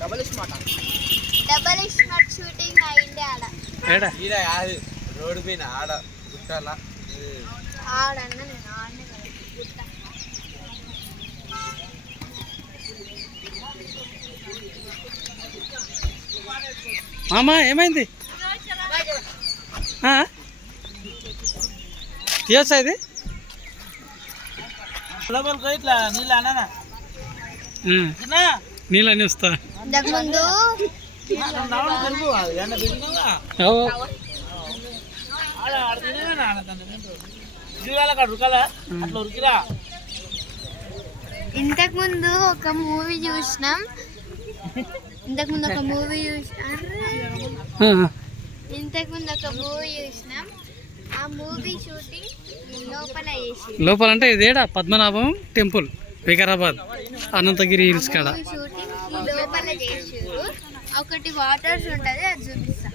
Double smart shooting అయింది ఆడ. ఏడా? ఈడ కాదు రోడ్డు పైన ఆడ గుట్టాల. ఆడన్న నేను ఆడనే కదా గుట్ట. మామ ఏమైంది? తీయచ్చా ఇది? లోపలికి ఇట్లా నీళ్ళు అన్నా ఉమ్. నీళ్ళని వస్తా. ఇంతకు ముందు ఒక మూవీ చూసినాం. ఇంతకు ముందు ఒక మూవీ చూసినాం. ఇంతకు ముందు ఒక మూవీ చూసినాం. లోపల అంటే ఇది ఏడా? పద్మనాభం టెంపుల్ వికారాబాద్ అనంతగిరి హిల్స్ కాడ. ఒకటి వాటర్స్ ఉంటుంది అది చూపిస్తా.